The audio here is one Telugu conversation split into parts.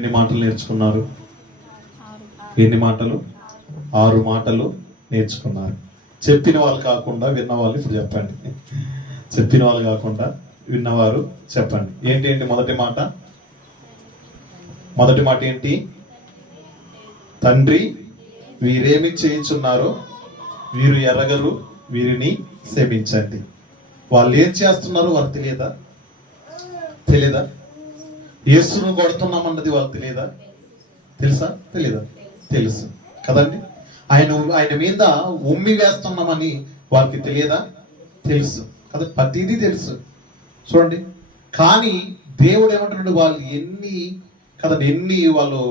ఎన్ని మాటలు నేర్చుకున్నారు? ఎన్ని మాటలు? 6 మాటలు నేర్చుకున్నారు. చెప్పిన వాళ్ళు కాకుండా విన్నవాళ్ళు ఇప్పుడు చెప్పండి. చెప్పిన వాళ్ళు కాకుండా విన్నవారు చెప్పండి. ఏంటి మొదటి మాట? మొదటి మాట ఏంటి? తండ్రి, వీరేమి చేయించున్నారో వీరు ఎరగరు, వీరిని క్షమించండి. వాళ్ళు ఏం చేస్తున్నారో వారు తెలియదా? యేసును కొడుతున్నామన్నది వాళ్ళు తెలియదా? తెలుసా? తెలీదా? తెలుసు కదండి. ఆయన మీద ఉమ్మి వేస్తున్నామని వాళ్ళకి తెలియదా? తెలుసు కదా, ప్రతిదీ తెలుసు. చూడండి, కానీ దేవుడు ఏమంటున్నాడు, వాళ్ళు ఎన్ని వాళ్ళు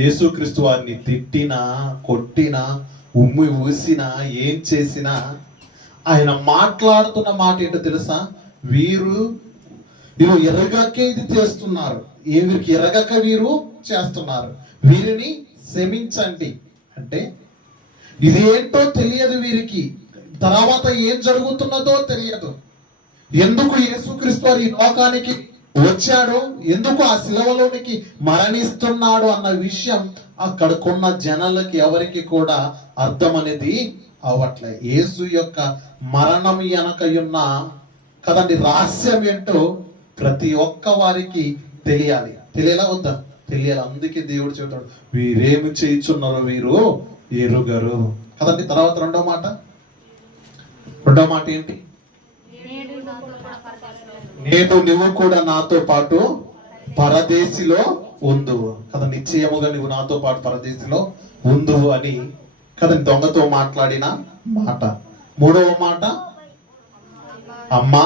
యేసుక్రీస్తు వారిని తిట్టినా, కొట్టినా, ఉమ్మి ఊసినా, ఏం చేసినా ఆయన మాట్లాడుతున్న మాట ఏంటో తెలుసా? వీరు ఎరగకే ఇది చేస్తున్నారు, వీరికి ఎరగక వీరు చేస్తున్నారు, వీరిని క్షమించండి. అంటే ఇది ఏంటో తెలియదు వీరికి, తర్వాత ఏం జరుగుతున్నదో తెలియదు. ఎందుకు యేసుక్రీస్తు వారు ఈ లోకానికి వచ్చాడో, ఎందుకు ఆ శిలువలోనికి మరణిస్తున్నాడు అన్న విషయం అక్కడకున్న జనాలకి ఎవరికి కూడా అర్థం అనేది అవ్వట్లే. యేసు యొక్క మరణం వెనకయున్న కదండి రహస్యం ఏంటో ప్రతి ఒక్క వారికి తెలియాలా వద్దా? తెలియాలి. అందుకే దేవుడు చెబుతాడు, వీరేమి చేయించున్నారో వీరు ఎరుగరు కదండి. తర్వాత రెండో మాట ఏంటి? నేడు నువ్వు కూడా నాతో పాటు పరదేశిలో ఉందువు కదా, నిశ్చయముగా నువ్వు నాతో పాటు పరదేశిలో ఉందువు అని కదండి దొంగతో మాట్లాడిన మాట. మూడవ మాట, అమ్మా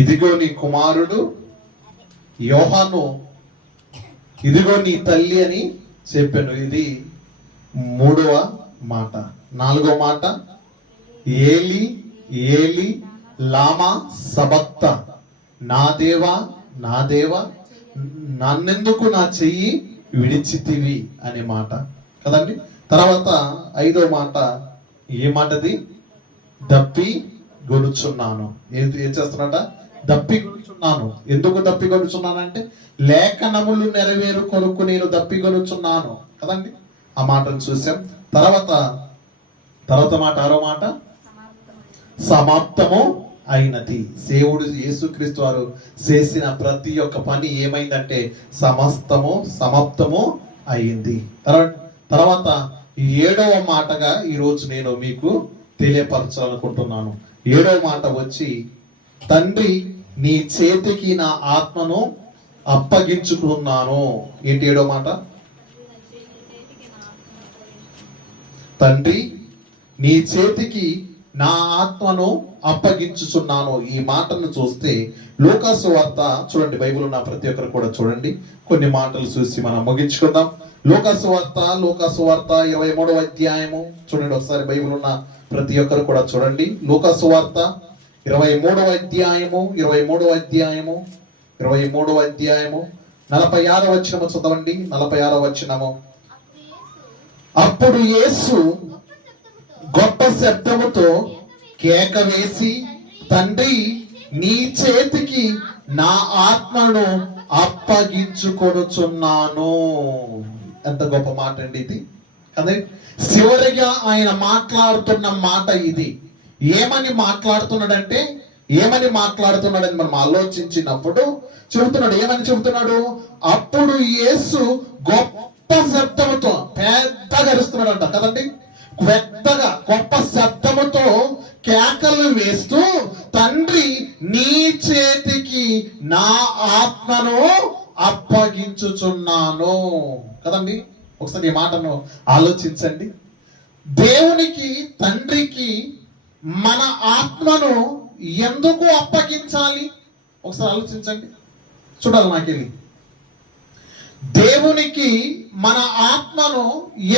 ఇదిగో నీ కుమారుడు, యోహాను ఇదిగో నీ తల్లి అని చెప్పాను. ఇది మూడవ మాట. నాలుగో మాట, ఏలి ఏలి లామా సబక్త, నా దేవా నన్నెందుకు నా చెయ్యి విడిచితివి అనే మాట కదండి. తర్వాత ఐదో మాట ఏ మాటది? దప్పి గొలుచున్నాను. ఏం చేస్తున్నట? దప్పి గొలుచున్నాను. ఎందుకు దప్పి గొలుచున్నానంటే లేఖనములు నెరవేరు కొరకు నేను దప్పి గొలుచున్నాను కదండి. ఆ మాటను చూసాం. తర్వాత మాట, ఆరో మాట, సమాప్తము అయినది. దేవుడు యేసుక్రీస్తు వారు చేసిన ప్రతి ఒక్క పని ఏమైందంటే సమాప్తము అయింది. తర్వాత 7వ మాటగా ఈరోజు నేను మీకు తెలియపరచాలనుకుంటున్నాను. 7వ మాట వచ్చి, తండ్రి నీ చేతికి నా ఆత్మను అప్పగించుకున్నాను. ఏంటి 7వ మాట? తండ్రి నీ చేతికి నా ఆత్మను అప్పగించుచున్నాను. ఈ మాటను చూస్తే లూకాసు వార్త చూడండి, బైబిల్ ఉన్న ప్రతి ఒక్కరు కూడా చూడండి. కొన్ని మాటలు చూసి మనం ముగించుకుందాం. లూకాసు వార్త 23వ అధ్యాయము చూడండి ఒకసారి. బైబిల్ ఉన్న ప్రతి ఒక్కరు కూడా చూడండి. లూకాసు వార్త 23వ అధ్యాయము 46వ వచనము చదవండి. 46వ వచనము, అప్పుడు యేసు గొప్ప శబ్దముతో కేక వేసి, తండ్రి నీ చేతికి నా ఆత్మను అప్పగించుకొనుచున్నాను. ఎంత గొప్ప మాట అండి ఇది కదా. చివరిగా ఆయన మాట్లాడుతున్న మాట ఇది. ఏమని మాట్లాడుతున్నాడని మనం ఆలోచించినప్పుడు ఏమని చెబుతున్నాడు? అప్పుడు యేసు గొప్ప శబ్దముతో పెద్దగా అరుస్తున్నాడంట కదండి. గొప్ప శబ్దముతో కేకలు వేస్తూ, తండ్రి నీ చేతికి నా ఆత్మను అప్పగించుచున్నాను కదండి. ఒకసారి ఈ మాటను ఆలోచించండి. దేవునికి, తండ్రికి మన ఆత్మను ఎందుకు అప్పగించాలి? ఒకసారి ఆలోచించండి. చూడాలి నాకెళ్ళి. దేవునికి మన ఆత్మను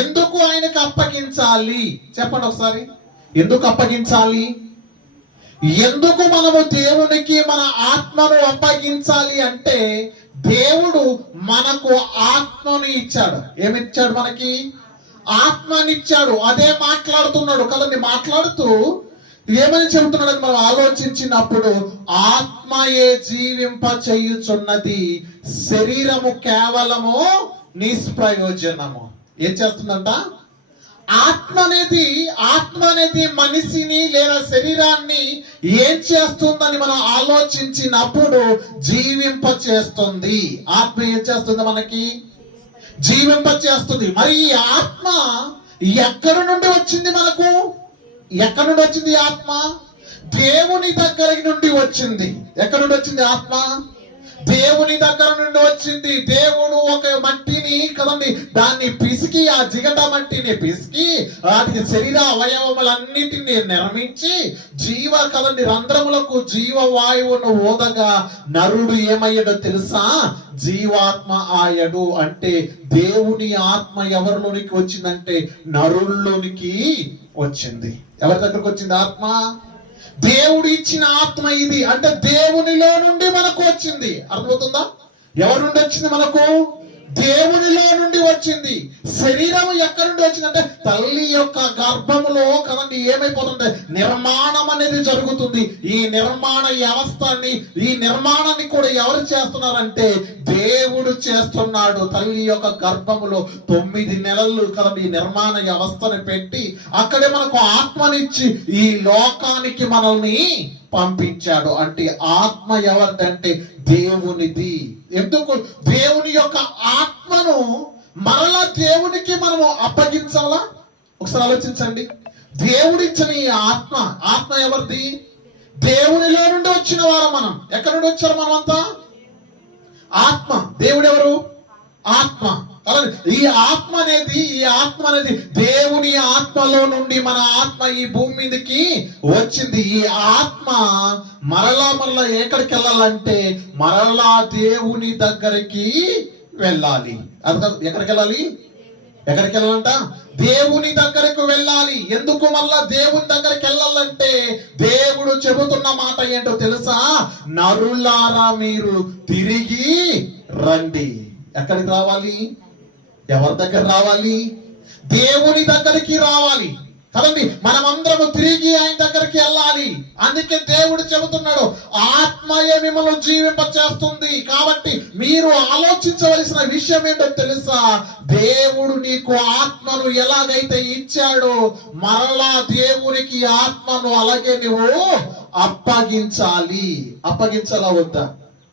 ఎందుకు ఆయనకు అప్పగించాలి? చెప్పండి ఒకసారి. ఎందుకు అప్పగించాలి? ఎందుకు మనము దేవునికి మన ఆత్మను అప్పగించాలి అంటే, దేవుడు మనకు ఆత్మని ఇచ్చాడు. ఏమిచ్చాడు? మనకి ఆత్మనిచ్చాడు. అదే మాట్లాడుతున్నాడు కదండి. మాట్లాడుతూ ఏమని చెబుతున్నాడని మనం ఆలోచించినప్పుడు, ఆత్మయే జీవింప చేయుచున్నది, శరీరము కేవలము నిష్ప్రయోజనము. ఏం చేస్తుందంట? ఆత్మ అనేది మనిషిని లేదా శరీరాన్ని ఏం చేస్తుందని మనం ఆలోచించినప్పుడు జీవింప చేస్తుంది. ఆత్మ ఏం చేస్తుంది? మనకి జీవింప చేస్తుంది. మరి ఈ ఆత్మ ఎక్కడి నుండి వచ్చింది? మనకు ఎక్కడి నుండి వచ్చింది ఆత్మ? దేవుని దగ్గర నుండి వచ్చింది. ఎక్కడి నుండి వచ్చింది ఆత్మ? దేవుని దగ్గర నుండి వచ్చింది. దేవుడు ఒక మట్టిని కదండి, దాన్ని పిసికి, ఆ జిగట మట్టిని పిసికి వాటికి శరీర అవయవములన్నిటిని నిర్మించి కదండి రంధ్రములకు జీవవాయువును ఓదగా నరుడు ఏమయ్యాడో తెలుసా? జీవాత్మ ఆయడు. అంటే దేవుని ఆత్మ ఎవరిలోనికి వచ్చిందంటే నరుల్లోనికి వచ్చింది. ఎవరి దగ్గరకు వచ్చింది ఆత్మ? దేవుడు ఇచ్చిన ఆత్మ ఇది. అంటే దేవునిలో నుండి మనకు వచ్చింది. అర్థమవుతుందా? ఎవరి నుండి వచ్చింది? మనకు దేవునిలో నుండి వచ్చింది. శరీరం ఎక్కడి నుండి వచ్చిందంటే తల్లి యొక్క గర్భములో కదండి ఏమైపోతుంది? నిర్మాణం అనేది జరుగుతుంది. ఈ నిర్మాణ వ్యవస్థని, ఈ నిర్మాణాన్ని కూడా ఎవరు చేస్తున్నారంటే దేవుడు చేస్తున్నాడు. తల్లి యొక్క గర్భములో 9 నెలలు కదండి ఈ నిర్మాణ వ్యవస్థను పెట్టి అక్కడే మనకు ఆత్మనిచ్చి ఈ లోకానికి మనల్ని పంపించాడు. అంటే ఆత్మ ఎవరిదంటే దేవునిది. ఎందుకు? దేవుని యొక్క ఆత్మను మరలా దేవునికి మనము అప్పగించాలా? ఒకసారి ఆలోచించండి. దేవుడిచ్చిన ఈ ఆత్మ ఎవరిది? దేవునిలో నుండి వచ్చిన వారు మనం. ఎక్కడి నుండి వచ్చారు మనమంతా? ఆత్మ. దేవుడు ఎవరు? ఆత్మ. ఈ ఆత్మ అనేది దేవుని ఆత్మలో నుండి మన ఆత్మ ఈ భూమి మీదకి వచ్చింది. ఈ ఆత్మ మరలా ఎక్కడికి వెళ్ళాలంటే మరలా దేవుని దగ్గరికి వెళ్ళాలి. ఎక్కడికి వెళ్ళాలి? ఎక్కడికి వెళ్ళాలంట? దేవుని దగ్గరకు వెళ్ళాలి. ఎందుకు మళ్ళా దేవుని దగ్గరికి వెళ్ళాలంటే దేవుడు చెబుతున్న మాట ఏంటో తెలుసా? నరులారా మీరు తిరిగి రండి. ఎక్కడికి రావాలి? ఎవరి దగ్గర రావాలి? దేవుని దగ్గరికి రావాలి కదండి. మనమందరము తిరిగి ఆయన దగ్గరికి వెళ్ళాలి. అందుకే దేవుడు చెబుతున్నాడు, ఆత్మయే మిమ్మల్ని జీవింప చేస్తుంది. కాబట్టి మీరు ఆలోచించవలసిన విషయం ఏంటో తెలుసా? దేవుడు నీకు ఆత్మను ఎలాగైతే ఇచ్చాడో మరలా దేవునికి ఆత్మను అలాగే నువ్వు అప్పగించాలా వద్దా?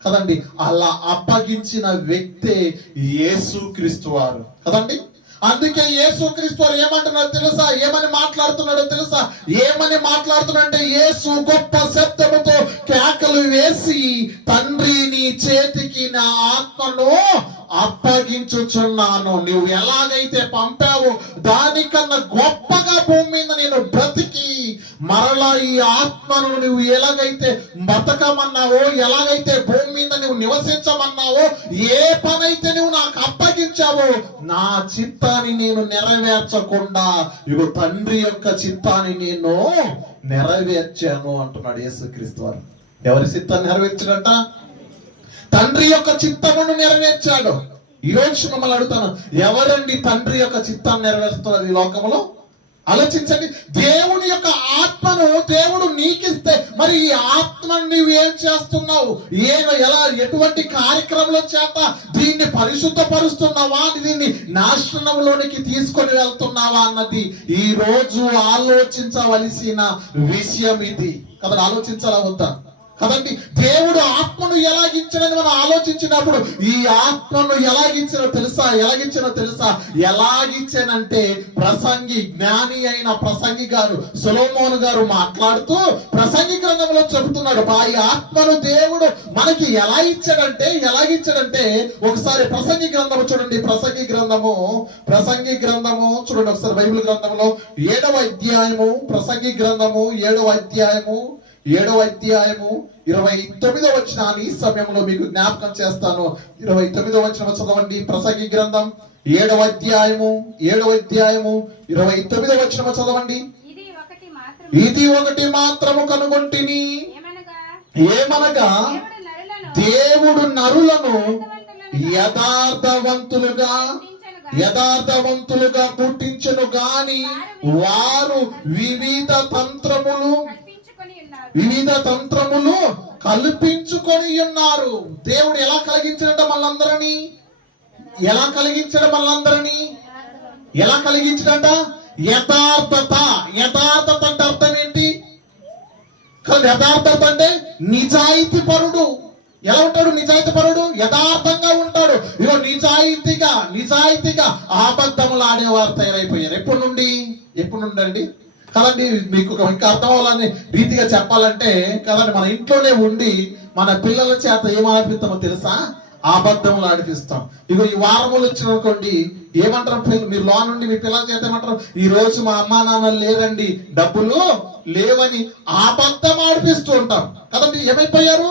కదండి. అలా అప్పగించిన వ్యక్తే యేసుక్రీస్తు వారు కదండి. అందుకే యేసుక్రీస్తు వారు ఏమంటున్నారో తెలుసా? ఏమని మాట్లాడుతున్నాడో తెలుసా? ఏమని మాట్లాడుతున్నాడంటే యేసు గొప్ప శబ్దముతో కేకలు వేసి, తండ్రి నీ చేతికి నా ఆత్మను అప్పగించుచున్నాను. నువ్వు ఎలాగైతే పంపావో దానికన్నా గొప్పగా భూమి మీద నేను బ్రతికి మరలా ఈ ఆత్మను నువ్వు ఎలాగైతే బతకమన్నావో, ఎలాగైతే భూమి మీద నువ్వు నివసించమన్నావో, ఏ పనైతే నువ్వు నాకు అప్పగించావో నా చిత్తాన్ని నేను నెరవేర్చకుండా ఇగో తండ్రి యొక్క చిత్తాన్ని నేను నెరవేర్చాను అంటున్నాడు యేసుక్రీస్తు వారు. ఎవరి చిత్తాన్ని నెరవేర్చాడంట? తండ్రి యొక్క చిత్తమును నెరవేర్చాడు. ఈ రోజు మిమ్మల్ని అడుగుతాను, ఎవరండి తండ్రి యొక్క చిత్తాన్ని నెరవేరుస్తున్నారు ఈ లోకంలో? ఆలోచించండి. దేవుని యొక్క ఆత్మను దేవుడు నీకిస్తే మరి ఈ ఆత్మను నీవు ఏం చేస్తున్నావు? ఎటువంటి కార్యక్రమంలో చేత దీన్ని పరిశుద్ధపరుస్తున్నావా, దీన్ని నాశనంలోనికి తీసుకొని వెళ్తున్నావా అన్నది ఈ రోజు ఆలోచించవలసిన విషయం ఇది కదా. ఆలోచించాలా వద్దా? కదండి. దేవుడు ఆత్మను ఎలాగించడని మనం ఆలోచించినప్పుడు ఈ ఆత్మను ఎలాగించానో తెలుసా? ఎలాగించానంటే జ్ఞాని అయిన ప్రసంగి గారు సొలొమోను గారు మాట్లాడుతూ ప్రసంగి గ్రంథంలో చెబుతున్నాడు, ఈ ఆత్మను దేవుడు మనకి ఎలాగించాడంటే ఒకసారి ప్రసంగి గ్రంథము చూడండి. ప్రసంగి గ్రంథము చూడండి ఒకసారి. బైబిల్ గ్రంథంలో 7వ అధ్యాయము, ప్రసంగి గ్రంథము 7వ అధ్యాయము 29వ వచనాన్ని ఈ సమయంలో మీకు జ్ఞాపకం చేస్తాను. 29వ వచనం చదవండి. ప్రసంగి గ్రంథం 7వ అధ్యాయము 29వ వచనం చదవండి. ఇది ఒకటి మాత్రము కనుగొంటిని, ఏమనగా దేవుడు నరులను యథార్థవంతులుగా పుట్టించెను గాని వారు వివిధ తంత్రములు వివిధ తంత్రములు కల్పించుకొని ఉన్నారు. దేవుడు ఎలా కలిగించాడంట మనందరినీ? ఎలా కలిగించడం మనందరినీ? ఎలా కలిగించడంట? యథార్థత. యథార్థత అంటే అర్థం ఏంటి? యథార్థత అంటే నిజాయితీ పరుడు. ఎలా ఉంటాడు నిజాయితీ పరుడు? యథార్థంగా ఉంటాడు. ఇగో నిజాయితీగా అబద్ధములు ఆడేవారు తయారైపోయారు. ఎప్పటి నుండి అండి? కదండి, మీకు ఇంకా అర్థం అవ్వాలని రీతిగా చెప్పాలంటే కదండి, మన ఇంట్లోనే ఉండి మన పిల్లల చేత ఏం ఆడిపిస్తామో తెలుసా? అబద్ధములు ఆడిపిస్తాం. ఇగో ఈ వారములు వచ్చిననుకోండి, ఏమంటారు మీరు లో నుండి మీ పిల్లల చేత ఏమంటారు? ఈ రోజు మా అమ్మా నాన్నలు లేరండి, డబ్బులు లేవని అబద్ధం ఆడిపిస్తూ ఉంటాం కదండి. ఏమైపోయారు?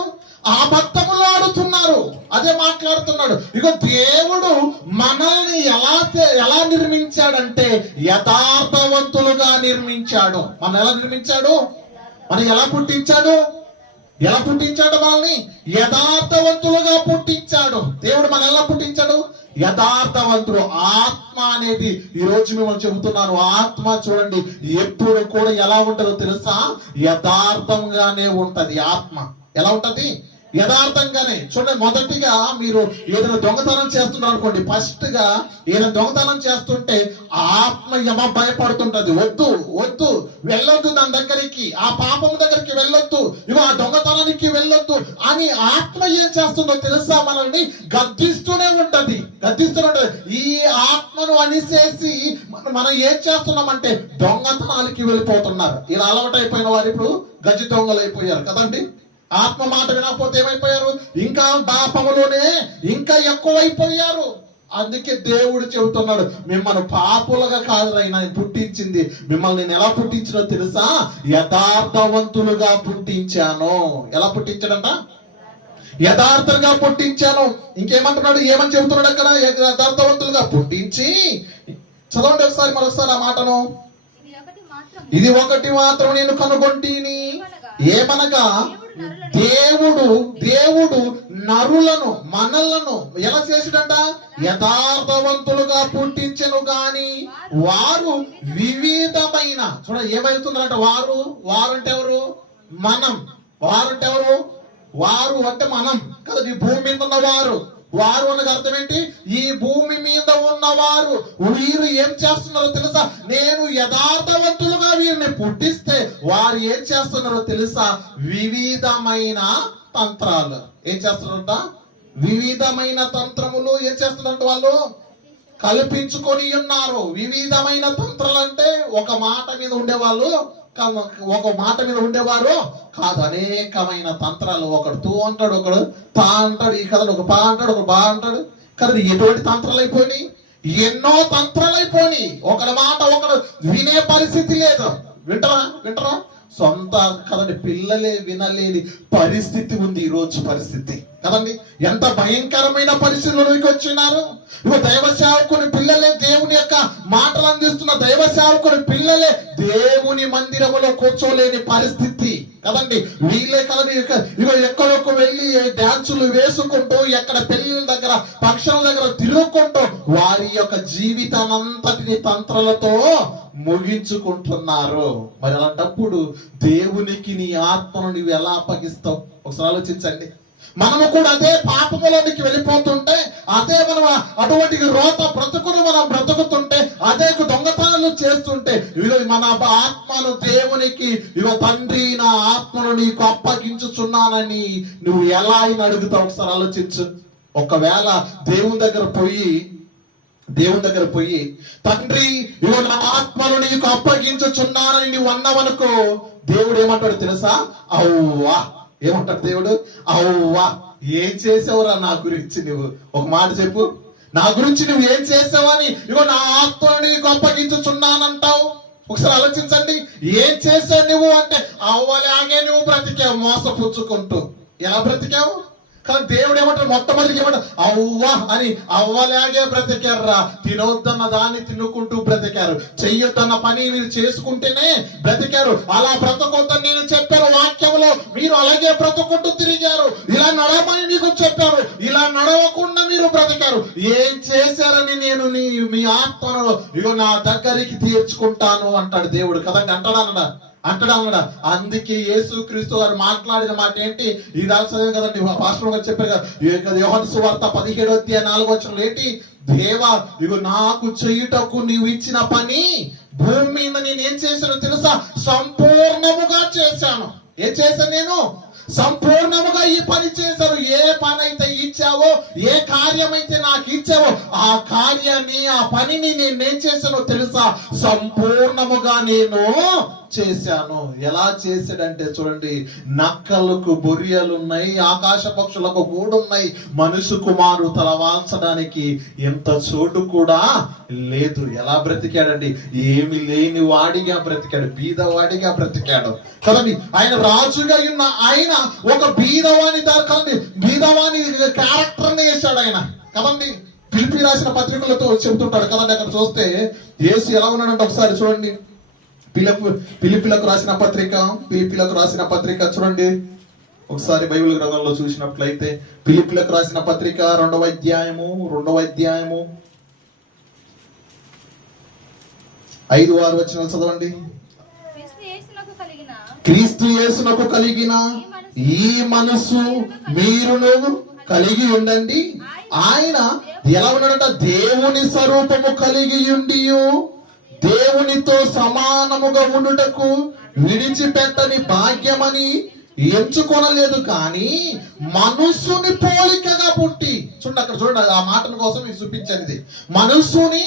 అబద్ధములు ఆడుతున్నారు. అదే మాట్లాడుతున్నాడు. ఇగో దేవుడు మనల్ని ఎలా నిర్మించాడంటే యథార్థవంతులుగా నిర్మించాడు. మనం ఎలా నిర్మించాడు? మనం ఎలా పుట్టించాడు మనల్ని? యథార్థవంతులుగా పుట్టించాడు. దేవుడు మన ఎలా పుట్టించాడు? యథార్థవంతుడు. ఆత్మ అనేది ఈ రోజు మిమ్మల్ని చెబుతున్నాను. ఆత్మ చూడండి ఎప్పుడు కూడా ఎలా ఉంటుందో తెలుసా? యథార్థంగానే ఉంటది. ఆత్మ ఎలా ఉంటది? యథార్థంగానే. చూడండి, మొదటిగా మీరు ఏదైనా దొంగతనం చేస్తున్నారు అనుకోండి, ఫస్ట్ గా ఏదైనా దొంగతనం చేస్తుంటే ఆత్మ భయపడుతుంటది. వద్దు వెళ్ళొద్దు దాని దగ్గరికి, ఆ పాపం దగ్గరికి వెళ్ళొద్దు, ఇవి ఆ దొంగతనానికి వెళ్ళొద్దు అని ఆత్మ ఏం చేస్తుందో తెలుసా? మనల్ని గద్దిస్తూనే ఉంటది. ఈ ఆత్మను అనిసేసి మనం ఏం చేస్తున్నామంటే దొంగతనాలకి వెళ్ళిపోతున్నారు. ఇలా అలవాటు అయిపోయిన వారు ఇప్పుడు గజ్జి దొంగలు అయిపోయారు కదండి. ఆత్మ మాట వినకపోతే ఏమైపోయారు? ఇంకా పాపములోనే ఇంకా ఎక్కువైపోయారు. అందుకే దేవుడు చెబుతున్నాడు, మిమ్మల్ని పాపులుగా కాదు ఆయన పుట్టించింది. మిమ్మల్ని నేను ఎలా పుట్టించినో తెలుసా? యథార్థవంతులుగా పుట్టించాను. ఎలా పుట్టించాడంట? యథార్థంగా పుట్టించాను. ఇంకేమంటున్నాడు? ఏమని చెబుతున్నాడు అక్కడ? యథార్థవంతులుగా పుట్టించి. చదవండి మరొకసారి ఆ మాటను. ఇది ఒకటి మాత్రం నేను కనుగొంటిని, ఏమనగా దేవుడు నరులను మనలను ఎలా చేసిడంట? యథార్థవంతులుగా పుట్టించెను గాని వారు వివిధమైన. చూడండి ఏమవుతుందంట? వారు అంటే ఎవరు? వారు అంటే మనం కదా. ఈ భూమి మీద ఉన్నవారు. వారు అన్నది అర్థం ఏంటి? ఈ భూమి మీద ఉన్నవారు. వీరు ఏం చేస్తున్నారో తెలుసా? నేను యథార్థవంతులుగా వీరిని పుట్టిస్తే వారు ఏం చేస్తున్నారో తెలుసా? వివిధమైన తంత్రాలు ఏం చేస్తున్నారంట? వివిధమైన తంత్రములు ఏం చేస్తున్నారంట? వాళ్ళు కల్పించుకొని ఉన్నారు. వివిధమైన తంత్రాలు అంటే ఒక మాట మీద ఉండేవారు కాదు. అనేకమైన తంత్రాలు. ఒకడు తూ అంటాడు, ఒకడు తా అంటాడు, ఈ కథలు ఒక పా అంటాడు, ఒక బా అంటాడు కదా. ఎటువంటి తంత్రాలు అయిపోయినాయి? ఎన్నో తంత్రాలు అయిపోయినాయి. ఒకడి మాట ఒకడు వినే పరిస్థితి లేదు. వింటరా? సొంత కదండి, పిల్లలే వినలేని పరిస్థితి ఉంది ఈ రోజు. పరిస్థితి కదండి, ఎంత భయంకరమైన పరిస్థితుల్లోకి వచ్చినారు. ఇవ్వ దైవ సేవకుని పిల్లలే దేవుని యొక్క మాటలు అందిస్తున్న దైవ సేవకుని పిల్లలే దేవుని మందిరములో కూర్చోలేని పరిస్థితి కదండి. వీళ్ళే కదండి ఇగో ఎక్కడొక్క వెళ్ళి డాన్సులు వేసుకుంటూ, ఎక్కడ పెళ్లిళ్ళ దగ్గర ఫంక్షన్ల దగ్గర తిరుగుకుంటూ వారి యొక్క జీవితానంతటిని తంత్రాలతో ముగించుకుంటున్నారు. మరి అలాంటప్పుడు దేవునికి నీ ఆత్మను నీవు ఎలా అప్పగిస్తావు? ఒకసారి ఆలోచించండి. మనము కూడా అదే పాపములోనికి వెళ్ళిపోతుంటే, అదే మనం అటువంటి రోత బ్రతుకును మనం బ్రతుకుతుంటే, అదే దొంగతనాలు చేస్తుంటే, ఇదిగో మన ఆత్మను దేవునికి ఇగో తండ్రి నా ఆత్మను నీకు అప్పగించుచున్నానని నువ్వు ఎలా అయినా అడుగుతావు? ఒకసారి ఆలోచించు. ఒకవేళ దేవుని దగ్గర పోయి తండ్రి ఇగో నా ఆత్మను నీకు అప్పగించుచున్నానని నువ్వు అన్నావనుకో, దేవుడు ఏమంటాడు తెలుసా? అవ్వా ఏమంటాడు దేవుడు? అవ్వా ఏం చేసావురా నా గురించి? నువ్వు ఒక మాట చెప్పు. నా గురించి నువ్వు ఏం చేసావని ఇగో నా ఆత్మను నీకు అప్పగించుచున్నానంటావు. ఒకసారి ఆలోచించండి. ఏం చేసావు నువ్వు అంటే, అవ్వలాగే నువ్వు బ్రతికావు మోసపుచ్చుకుంటూ. ఎలా బ్రతికావు? కానీ దేవుడు ఏమంటాడు? మొట్టమొదటికి ఏమంటాడు? అవ్వా అని. అవ్వలాగే బ్రతికారా. తినొద్దన్న దాన్ని తినుకుంటూ బ్రతికారు. చెయ్యొద్దన్న పని మీరు చేసుకుంటేనే బ్రతికారు. అలా బ్రతకొద్దని నేను చెప్పాను వాక్యంలో, మీరు అలాగే బ్రతుకుంటూ తిరిగారు. ఇలా నడవమని మీకు చెప్పారు, ఇలా నడవకుండా మీరు బ్రతికారు. ఏం చేశారని నేను మీ ఆత్మను ఇగో నా దగ్గరికి తీర్చుకుంటాను అంటాడు దేవుడు కదండి. అంటాడు అన్నాడు. అందుకే యేసుక్రీస్తు గారు మాట్లాడిన మాట ఏంటి? ఈ రాష్ట్రం కదండి, పాస్టర్ గారు చెప్పారు కదా, యోహాను సువార్త 17:4 ఏంటి? దేవా, ఇగో నాకు చేయుటకు నీవు ఇచ్చిన పని భూమి మీద నేను ఏం చేశానో తెలుసా? సంపూర్ణముగా చేశాను. ఏం చేశాను? నేను సంపూర్ణముగా ఈ పని చేశాను. ఏ పని అయితే ఇచ్చావో, ఏ కార్యమైతే నాకు ఇచ్చావో, ఆ కార్యాన్ని, ఆ పనిని నేను ఏం చేశానో తెలుసా? సంపూర్ణముగా నేను చేశాను. ఎలా చేశాడంటే చూడండి, నక్కలకు బొరియలు ఉన్నాయి, ఆకాశ పక్షులకు గూడున్నాయి, మనుషు కుమారు తల వాల్చడానికి ఎంత చోటు కూడా లేదు. ఎలా బ్రతికాడండి? ఏమి లేని వాడిగా బ్రతికాడు, బీదవాడిగా బ్రతికాడు కదండి. ఆయన రాజుగా ఉన్న ఆయన ఒక బీదవాణి కదండి, బీదవాణి క్యారెక్టర్ ని వేశాడు ఆయన కదండి. ఫిలిప్పీ రాసిన పత్రికలతో చెబుతుంటాడు కదండి. అక్కడ చూస్తే యేసు ఎలా ఉన్నాడంటే ఒకసారి చూడండి. ఫిలిప్పీలకు రాసిన పత్రిక చూడండి ఒకసారి బైబిల్ గ్రంథంలో చూసినట్లయితే, ఫిలిప్పీలకు రాసిన పత్రిక 2వ అధ్యాయము 5-6 వచనాలు చదవండి. క్రీస్తు యేసునకు కలిగిన ఈ మనస్సు మీరును కలిగి ఉండండి. ఆయన ఎలా ఉన్నాడంట? దేవుని స్వరూపము కలిగి ఉండి దేవునితో సమానముగా ఉండుటకు విడిచిపెట్టని భాగ్యమని ఎంచుకొనలేదు, కానీ మనస్సుని పోలికగా పుట్టి. చూడండి అక్కడ చూడండి, ఆ మాటల కోసం మీకు చూపించేది. మనస్సుని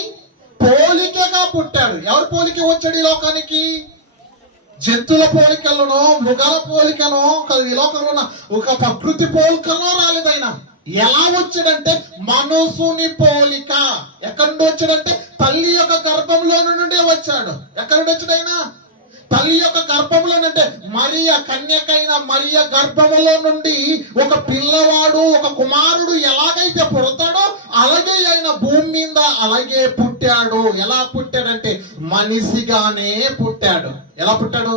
పోలికగా పుట్టాడు. ఎవరి పోలిక వచ్చాడు ఈ లోకానికి? జంతువుల పోలికలను, మృగాల పోలికను, ఈ లోకంలో ఒక ప్రకృతి పోలికలో రాలేదు ఆయన. ఎలా వచ్చాడంటే మనసుని పోలిక. ఎక్కడి నుండి వచ్చాడంటే తల్లి యొక్క గర్భంలో నుండే వచ్చాడు. ఎక్కడి నుండి వచ్చాడు ఆయన? తల్లి యొక్క గర్భంలో నుండి, మరియ కన్యకైన మరియ గర్భంలో నుండి ఒక పిల్లవాడు, ఒక కుమారుడు ఎలాగైతే పుడతాడో అలాగే ఆయన భూమి మీద అలాగే పుట్టాడు. ఎలా పుట్టాడంటే మనిషిగానే పుట్టాడు. ఎలా పుట్టాడు?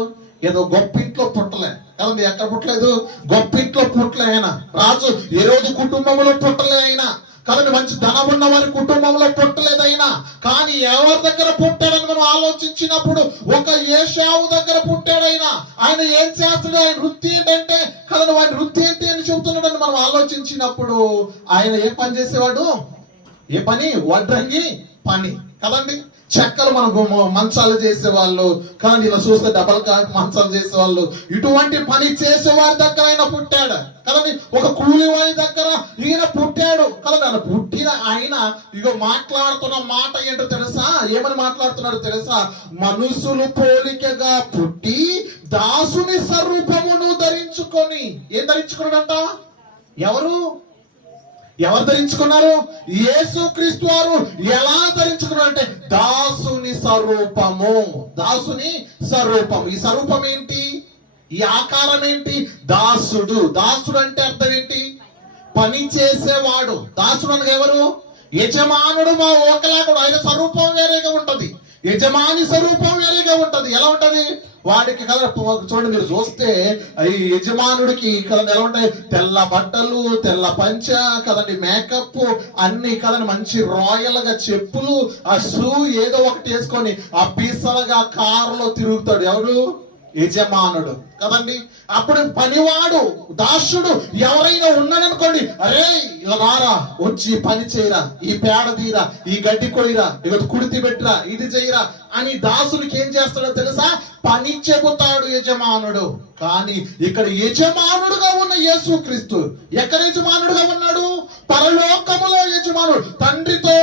ఏదో గొప్పింట్లో పుట్టలే కదండి. ఎక్కడ పుట్టలేదు? గొప్పింట్లో పుట్టలే ఆయన. రాజు హేరోదు కుటుంబంలో పుట్టలే ఆయన కదండి. మంచి ధనం ఉన్న వారి కుటుంబంలో పుట్టలేదు ఆయన. కానీ ఎవరి దగ్గర పుట్టాడని మనం ఆలోచించినప్పుడు ఒక ఏశావు దగ్గర పుట్టాడు ఆయన. ఆయన ఏం చేస్తాడు? ఆయన వృత్తి ఏంటంటే కదండి, వాడి వృత్తి ఏంటి అని చెబుతున్నాడని మనం ఆలోచించినప్పుడు ఆయన ఏ పని చేసేవాడు? ఏ పని? వడ్రంగి పని కదండి. చెక్కలు మనకు మంచాలు చేసేవాళ్ళు కదండి. ఇలా చూస్తే డబల్ కాట్ మంచాలు చేసేవాళ్ళు. ఇటువంటి పని చేసేవారి దగ్గర ఆయన పుట్టాడు కదండి. ఒక కూలి వారి దగ్గర ఈయన పుట్టాడు కదండి. ఆయన పుట్టిన ఆయన ఇగో మాట్లాడుతున్న మాట ఏంటో తెలుసా? ఏమని మాట్లాడుతున్నాడు తెలుసా? మనుషులు పోలికగా పుట్టి దాసుని స్వరూపమును ధరించుకొని. ఏం ధరించుకున్నాడంట? ఎవరు ధరించుకున్నారు? యేసుక్రీస్తు వారు ఎలా ధరించుకున్నారు అంటే దాసుని స్వరూపము. దాసుని స్వరూపం. ఈ స్వరూపం ఏంటి? ఈ ఆకారం ఏంటి? దాసుడు. దాసుడు అంటే అర్థం ఏంటి? పని చేసేవాడు. దాసుడు అనగా ఎవరు? యజమానుడు. మా ఒకలాగా ఆయన స్వరూపం వేరేగా ఉంటది, యజమాని స్వరూపం వేరేగా ఉంటది. ఎలా ఉంటది? వాడికి కదా చూడండి, మీరు చూస్తే ఈ యజమానుడికి కదండి ఎలా ఉంటాయి? తెల్ల బట్టలు, తెల్ల పంచ కదండి, మేకప్ అన్ని కదండి, మంచి రాయల్ గా చెప్పులు, ఆ షూ ఏదో ఒకటి వేసుకొని ఆ పీసలుగా కారులో తిరుగుతాడు. ఎవరు? యజమానుడు కదండి. అప్పుడు పనివాడు, దాసుడు ఎవరైనా ఉన్నాడనుకోండి, అరే ఇలా రారా, వచ్చి పని చేయరా, ఈ పేడ తీరా, ఈ గడ్డి కొయ్యరా, ఇక కుడితి పెట్టిరా, ఇది చేయరా అని దాసుడికి ఏం చేస్తాడో తెలుసా? పని చెబుతాడు యజమానుడు. కానీ ఇక్కడ యజమానుడుగా ఉన్న యేసుక్రీస్తు ఎక్కడ యజమానుడుగా ఉన్నాడు? పరలోకములో యజమానుడు. తండ్రితో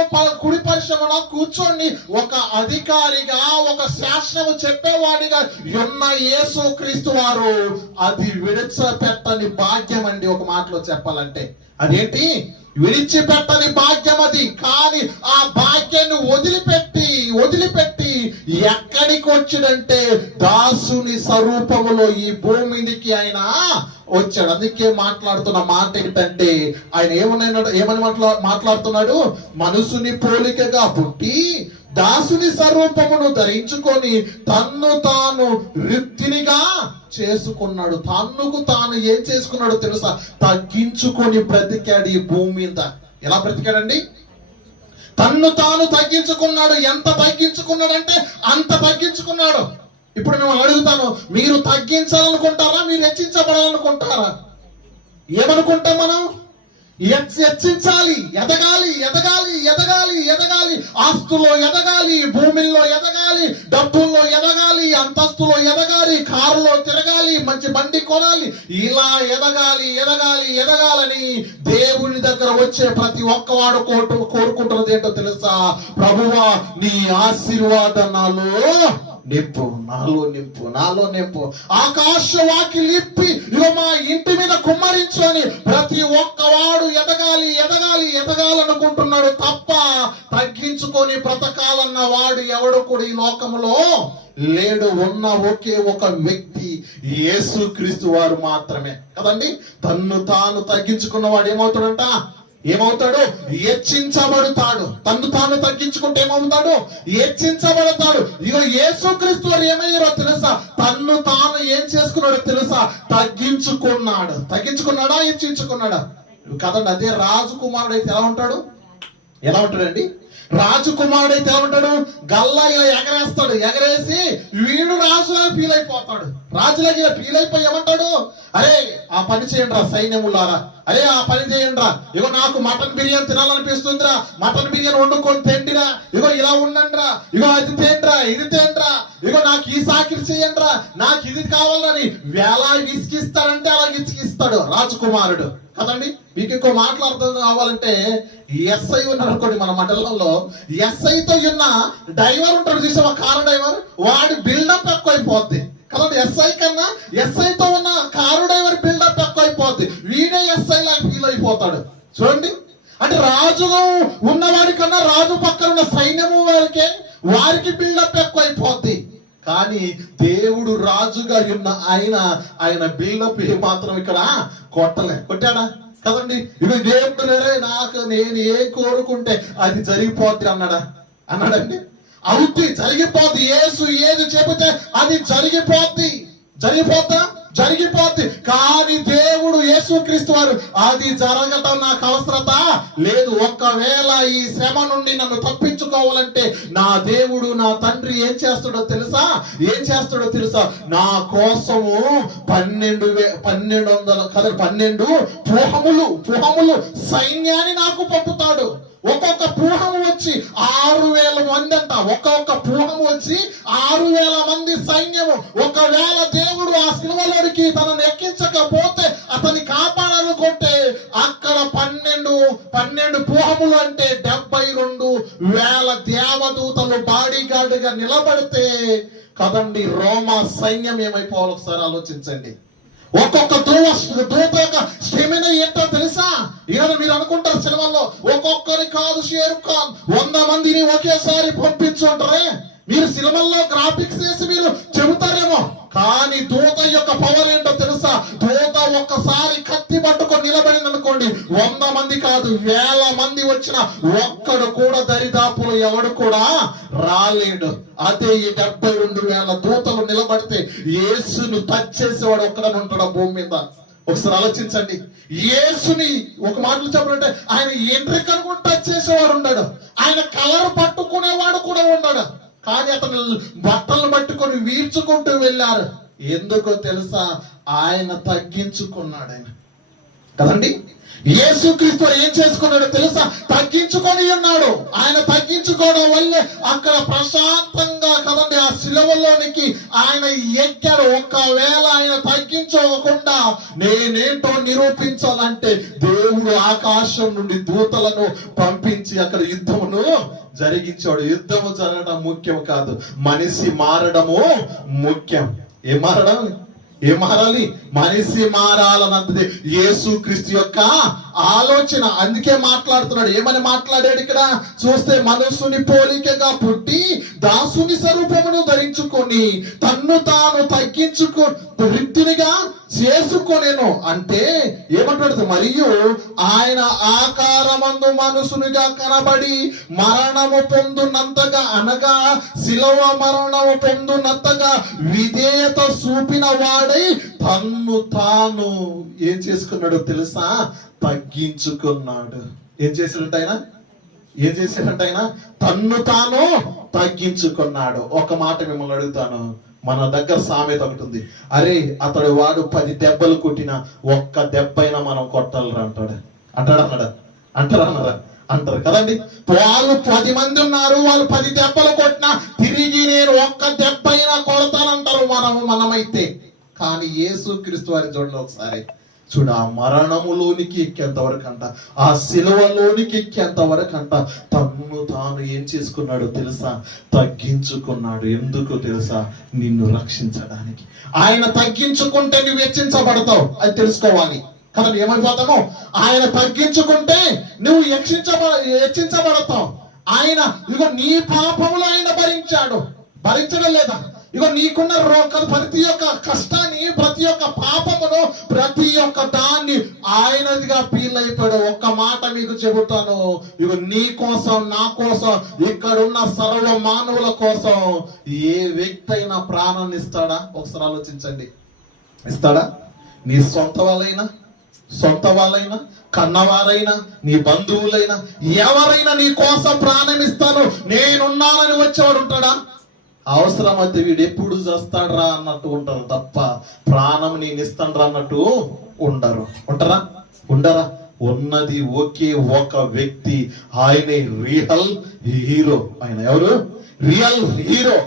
కుడి పరిశ్రమలో కూర్చొని ఒక అధికారిగా, ఒక శాసనము చెప్పేవాడిగా ఉన్న యేసుక్రీస్తు వారు అది విడిచిపెట్టని భాగ్యం అండి. ఒక మాటలో చెప్పాలంటే అదేంటి? విడిచిపెట్టని భాగ్యం అది. కానీ ఆ భాగ్యాన్ని వదిలిపెట్టి ఎక్కడికి వచ్చాడంటే దాసుని స్వరూపములో ఈ భూమికి ఆయన వచ్చాడు. అందుకే మాట్లాడుతున్న మాట ఏంటంటే ఆయన ఏమని మాట్లాడుతున్నాడు? మనసుని పోలికగా పుట్టి దాసుని స్వరూపమును ధరించుకొని తన్ను తాను రిక్తినిగా చేసుకున్నాడు. తన్నుకు తాను ఏం చేసుకున్నాడు తెలుసా? తగ్గించుకొని బ్రతికాడు ఈ భూమి మీద. ఎలా బ్రతికాడండి? తన్ను తాను తగ్గించుకున్నాడు. ఎంత తగ్గించుకున్నాడంటే అంత తగ్గించుకున్నాడు. ఇప్పుడు మిమ్మల్ని అడుగుతాను, మీరు తగ్గించాలనుకుంటారా, మీరు హెచ్చించబడాలనుకుంటారా? ఏమనుకుంటాం మనం? హెచ్చించాలి, ఎదగాలి, ఎదగాలి, ఎదగాలి, ఎదగాలి, ఆస్తుల్లో ఎదగాలి, భూమిల్లో ఎదగాలి, డబ్బుల్లో ఎదగాలి, అంతస్తులో ఎదగాలి, కారులో తిరగాలి, మంచి బండి కొనాలి, ఇలా ఎదగాలి, ఎదగాలి, ఎదగాలని దేవుని దగ్గర వచ్చే ప్రతి ఒక్కవాడు కోరుకుంటున్నది ఏంటో తెలుసా? ప్రభువా, నీ ఆశీర్వాదం నింపు, నాలో నింపు, నాలో నింపు, ఆకాశ వాకిలి ఇప్పి ఇగో మా ఇంటి మీద కుమ్మరించు అని ప్రతి ఒక్కవాడు ఎదగాలి, ఎదగాలి, ఎదగాలనుకుంటున్నాడు తప్ప తగ్గించుకొని బ్రతకాలన్న వాడు ఎవడు కూడా ఈ లోకంలో లేడు. ఉన్న ఒకే ఒక వ్యక్తి యేసుక్రీస్తు వారు మాత్రమే కదండి. తన్ను తాను తగ్గించుకున్నవాడు ఏమవుతాడు? హెచ్చించబడతాడు. తన్ను తాను తగ్గించుకుంటే ఏమవుతాడు? హెచ్చించబడతాడు. ఇగో యేసుక్రీస్తు వారు ఏమయ్యారో తెలుసా? తన్ను తాను ఏం చేసుకున్నాడో తెలుసా? తగ్గించుకున్నాడా, హెచ్చించుకున్నాడా? కదండి. అదే రాజకుమారుడు అయితే ఎలా ఉంటాడండి? రాజకుమారుడు అయితే ఎలా ఉంటాడు? గల్లా ఇలా ఎగరేస్తాడు, ఎగరేసి వీడు రాజులాగా ఫీల్ అయిపోతాడు. రాజులాగా ఇలా ఫీల్ అయిపోయి ఏమంటాడు? అరే ఆ పని చేయండి రా సైన్యములారా, అరే ఆ పని చేయండి రా, ఇగో నాకు మటన్ బిర్యానీ తినాలనిపిస్తుందిరా, మటన్ బిర్యానీ వండుకొని తిండిరా, ఇగో ఇలా ఉండండి రా, ఇగో అది తేండ్రా, ఇది తేండ్రా, ఇగో నాకు ఈ సాకిరి చేయండి రా, నాకు ఇది కావాలని ఎలా విసిగిస్తాడంటే అలా విసిగిస్తాడు రాజకుమారుడు కదండి. మీకు ఇంకో మాటలు అర్థం కావాలంటే, ఎస్ఐ ఉన్నారు అనుకోండి మన మండలంలో, ఎస్ఐతో ఉన్న డ్రైవర్ ఉంటాడు చూసావా, కారు డ్రైవర్, వాడి బిల్డప్ ఎక్కువైపోద్ది కదండి. ఎస్ఐ కన్నా ఎస్ఐతో ఉన్న కారు డ్రైవర్ బిల్డప్ ఎక్కువైపోద్ది, వీడే ఎస్ఐ లాగా ఫీల్ అయిపోతాడు. చూడండి, అంటే రాజుగా ఉన్నవాడి కన్నా రాజు పక్కన ఉన్న సైన్యము వారికి బిల్డప్ ఎక్కువైపోద్ది. కానీ దేవుడు రాజుగా ఉన్న ఆయన బిల్డప్ మాత్రం ఇక్కడ కొట్టాడా కదండి. ఇవి దేవుడు నేను ఏం కోరుకుంటే అది జరిగిపోద్ది అన్నాడండి. అవుద్ది, జరిగిపోద్ది. యేసు ఏది చెబితే అది జరిగిపోద్ది. కానీ దేవుడు యేసుక్రీస్తు వారు అది జరగటం నాకు అవసరత లేదు. ఒకవేళ ఈ శ్రమ నుండి నన్ను తప్పించుకోవాలంటే నా దేవుడు, నా తండ్రి ఏం చేస్తాడో తెలుసా? నా కోసము 12 పుహములు సైన్యాన్ని నాకు పంపుతాడు. ఒక్కొక్క పూహం వచ్చి 6,000 మంది అంట. ఒక్కొక్క పూహం వచ్చి 6,000 మంది సైన్యము. ఒకవేళ దేవుడు ఆ సిలువలోనికి తనను ఎక్కించకపోతే, అతన్ని కాపాడాలనుకుంటే అక్కడ 12 పూహములు అంటే 72,000 దేవదూతలు బాడీ గార్డ్ గా నిలబడితే కదండి రోమా సైన్యం ఏమైపోవాలి ఒకసారి ఆలోచించండి. ఒక్కొక్క దూత యొక్క స్టెమినా ఏంటో తెలుసా? ఈరోజు మీరు అనుకుంటారు సినిమాల్లో ఒక్కొక్కరి కాదు షేర్ ఖాన్ 100 మందిని ఒకేసారి పంపించుంటారే. మీరు సినిమాల్లో గ్రాఫిక్స్ వేసి మీరు చెబుతారేమో, కానీ దూత యొక్క పవర్ ఏంటో తెలుసా? దూత ఒక్కసారి కత్తి పట్టుకొని నిలబడింది అనుకోండి, 100 మంది కాదు 1000 మంది వచ్చిన ఒక్కడు కూడా దరిదాపులు ఎవడు కూడా రాలేడు. అదే ఈ 72,000 దూతలు నిలబడితే యేసును టచ్ చేసేవాడు ఒక్కడని ఉంటాడు భూమి మీద. ఒకసారి ఆలోచించండి. యేసుని ఒక మాటలు చెప్పాలంటే ఆయన ఎంట్రికను కూడా టచ్ చేసేవాడు ఉన్నాడు, ఆయన కలర్ పట్టుకునేవాడు కూడా ఉన్నాడు. కానీ అతను బట్టలు పట్టుకొని వీల్చుకుంటూ వెళ్ళారు. ఎందుకో తెలుసా? ఆయన తగ్గించుకున్నాడు కదండి. యేసుక్రీస్తు ఏం చేసుకున్నాడో తెలుసా? తగ్గించుకొని ఉన్నాడు. ఆయన తగ్గించుకోవడం వల్లే అక్కడ ప్రశాంతంగా కదండి ఆ శిలువలోనికి ఆయన ఎక్కాడు. ఒకవేళ ఆయన తగ్గించుకోకుండా నేనేంటో నిరూపించాలంటే దేవుడు ఆకాశం నుండి దూతలను పంపించి అక్కడ యుద్ధమును జరిగించాడు. యుద్ధము జరగడం ముఖ్యం కాదు, మనిషి మారడము ముఖ్యం. ఏం మారాలి? మనిషి మారాలన్నది యేసుక్రీస్తు యొక్క ఆలోచన. అందుకే మాట్లాడుతున్నాడు. ఏమని మాట్లాడాడు ఇక్కడ చూస్తే, మనుషుని పోలికగా పుట్టి దాసుని స్వరూపమును ధరించుకొని తన్ను తాను తగ్గించుకో రీతినిగా చేసుకొనేను అంటే ఏమంటాడు? మరియు ఆయన ఆకారమందు మనుషునిగా కనబడి మరణము పొందునంతగా, అనగా శిలువ మరణము పొందునంతగా విధేయత చూపిన వాడై తన్ను తాను ఏం చేసుకున్నాడో తెలుసా? తగ్గించుకున్నాడు. ఏం చేశాడంట ఆయన? తన్ను తాను తగ్గించుకున్నాడు. ఒక మాట మిమ్మల్ని అడుగుతాను, మన దగ్గర సామెత ఒకటి ఉంది, అరే అతడు వాడు 10 దెబ్బలు కొట్టినా ఒక్క దెబ్బైనా మనం కొట్టాలరా అంటాడు. అంటారు కదండి. వాళ్ళు 10 మంది ఉన్నారు, వాళ్ళు 10 దెబ్బలు కొట్టినా తిరిగి నేను ఒక్క దెబ్బైనా కొడతానంటారు మనమైతే. కానీ యేసుక్రీస్తు వారి చూడండి ఒకసారి, చూడు ఆ మరణములోనికి ఎక్కేంత వరకు అంట, ఆ శిలువలోనికి ఎక్కేంత వరకు అంట తన్ను తాను ఏం చేసుకున్నాడో తెలుసా? తగ్గించుకున్నాడు. ఎందుకు తెలుసా? నిన్ను రక్షించడానికి. ఆయన తగ్గించుకుంటే నువ్వు హెచ్చించబడతావు, అది తెలుసుకోవాలి కదా. ఏమైపోతాము? ఆయన తగ్గించుకుంటే నువ్వు హెచ్చించబడతావు. ఆయన ఇగో నీ పాపములు ఆయన భరించడం లేదా? ఇగో నీకున్న ప్రతి ఒక్క కష్టాన్ని, ప్రతి ఒక్క పాపమును, ప్రతి ఒక్క దాన్ని ఆయనదిగా ఫీల్ అయిపోయాడు. ఒక్క మాట మీకు చెబుతాను, ఇగో నీ కోసం, నా కోసం, ఇక్కడున్న సర్వ మానవుల కోసం ఏ వ్యక్తి అయినా ప్రాణాన్ని ఇస్తాడా? ఒకసారి ఆలోచించండి. ఇస్తాడా? నీ సొంత వాళ్ళైనా కన్నవారైనా, నీ బంధువులైనా, ఎవరైనా నీ కోసం ప్రాణం ఇస్తాను నేనున్నానని వచ్చేవాడు ఉంటాడా? అవసరమైతే వీడు ఎప్పుడు చేస్తాడ్రా అన్నట్టు ఉంటారు తప్ప ప్రాణం నేను ఇస్తాడ్రా అన్నట్టు ఉండరా? ఉన్నది ఒకే ఒక వ్యక్తి, ఆయనే రియల్ హీరో. ఆయన ఎవరు? Real hero.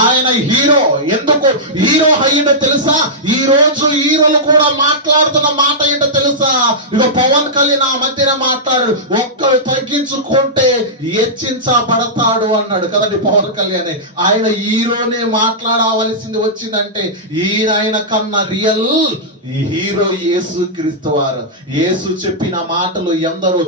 ఆయన హీరో. ఎందుకు హీరో అయ్యిందో తెలుసా? ఈ రోజు హీరోలు కూడా మాట్లాడుతున్న మాట ఏంటో తెలుసా? ఇక పవన్ కళ్యాణ్ ఆ మధ్యన మాట్లాడు, ఒక్కరు తగ్గించుకుంటే హెచ్చించబడతాడు అన్నాడు కదండి పవన్ కళ్యాణ్. ఆయన హీరోనే మాట్లాడవలసింది వచ్చిందంటే ఆయన కన్నా రియల్ హీరో యేసుక్రీస్తు వారు. యేసు చెప్పిన మాటలు ఎందరూ